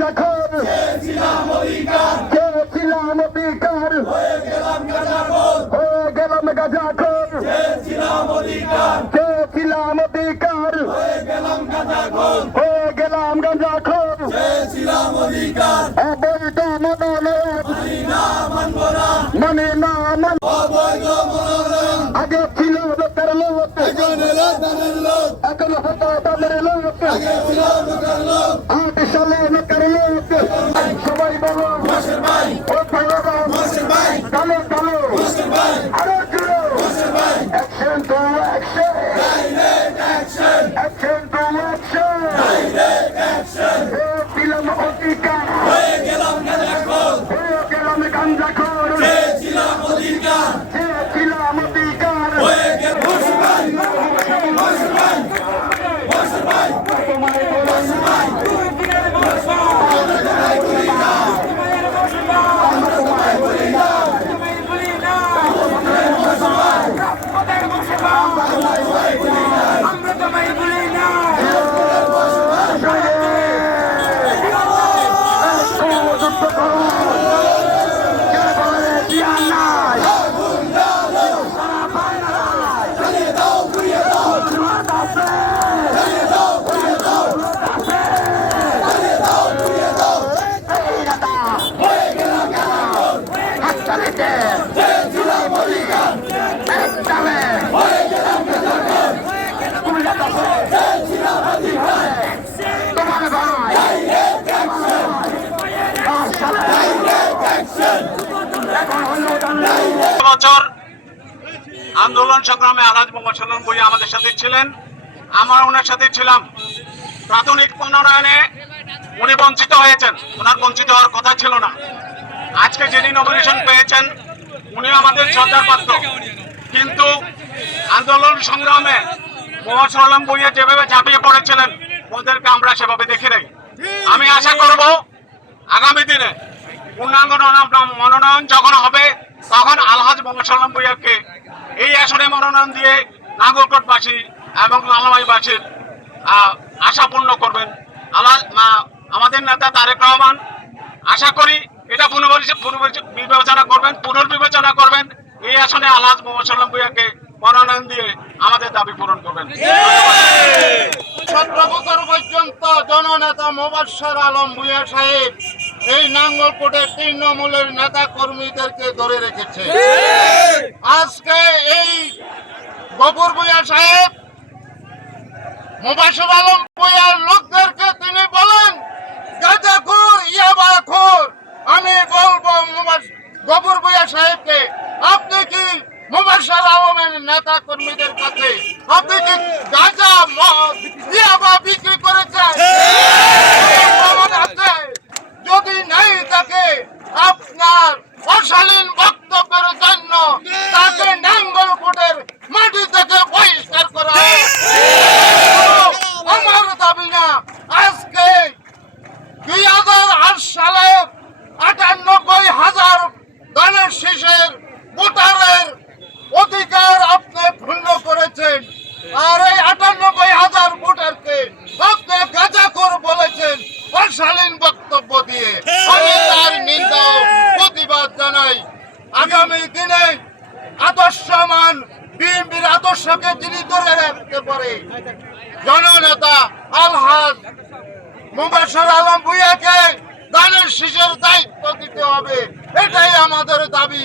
গাঞ্জাখোর খেয়েছিলাম অধিকার হয়ে গেলাম গাঁজাখোর খেয়েছিলাম অধিকার হয়ে গেলাম গাঁজাখোর অবৈধ মনোনয়ন মানে না আগে ছিল লোকের লোক এখন হতো তাদের লোক 8 সালে লোকের লোক সবাই বলো ও ভাইরা কালো কালো আরো জুড়ো action to action action to action দিলাম অধিকার হয়ে গেলাম গাঞ্জাখোর চেয়েছিলাম অধিকার বছর আন্দোলন সংগ্রামে আলহাজ মোহাম্মদ সাল্লাম ভূঁইয়া আমাদের সাথে ছিলেন, আমরা ওনার সাথে ছিলাম। প্রাথমিক মনোনয়নে উনি বঞ্চিত হয়েছেন, ওনার বঞ্চিত হওয়ার কথা ছিল না। আজকে যিনি নমিনেশন পেয়েছেন উনি আমাদের শ্রদ্ধার পাত্র, কিন্তু আন্দোলন সংগ্রামে মোহাম্মদ সাল্লাম ভূঁইয়া যেভাবে ঝাঁপিয়ে পড়েছিলেন ওদেরকে আমরা সেভাবে দেখি নাই। আমি আশা করব আগামী দিনে পূর্ণাঙ্গ মনোনয়ন যখন হবে তখন আলহাজ মোহাম্মদ সাল্লাম ভূঁইয়াকে এই আসনে মনোনয়ন দিয়ে নাগরকোটবাসী এবং লালমাইবাসীর আশা পূর্ণ করবেন আমাদের নেতা তারেক রহমান। আশা করি এটা পুনর্বিবেচনা করবেন, এই আসনে আলহাজ মোহাম্মদ সাল্লাম ভূঁইয়াকে মনোনয়ন দিয়ে আমাদের দাবি পূরণ করবেন। 17 বছর পর্যন্ত জননেতা মোবাশ্বের আলম ভূঁইয়া সাহেব এই নাঙ্গলকোটের তৃণমূলের নেতা কর্মীদেরকে ধরে রেখেছে। আজকে এই গফুর ভূঁইয়া সাহেব মোবাশ্বের আলম ভূঁইয়ার লোকদেরকে তিনি বলেন গাঁজাখোর ইয়াবাখোর। আমি বলবো গফুর ভূঁইয়া সাহেবকে, আপনি কি মোবাশ্বের আলমের নেতা কর্মীদের কাছে আপনি কি গাঁজা মদ ইয়াবা বিক্রি করেছেন? যদি নাই থাকে আপনার অশালীন বক্তব্যের জন্য তাকে নাঙ্গলকোটের মাটি থেকে বহিষ্কার করা হয়। আমার দাবি না, আজকে 2008 সালে 98,000 ধানের শীষের ভোটারের অধিকার আপনি ক্ষুণ্ণ করেছেন, আর এই 98,000 ভোটারকে আপনি গাঁজাখোর বলেছেন অশালীন বক্তব্য দিয়ে। আমি তার নিন্দা ও প্রতিবাদ জানাই। আগামী দিনে আদর্শমান বিএনপির আদর্শকে যিনি ধরে রাখতে পারে জননেতা আলহাজ মোবাশ্বের আলম ভূঁইয়াকে ধানের শীষের দায়িত্ব দিতে হবে, এটাই আমাদের দাবি।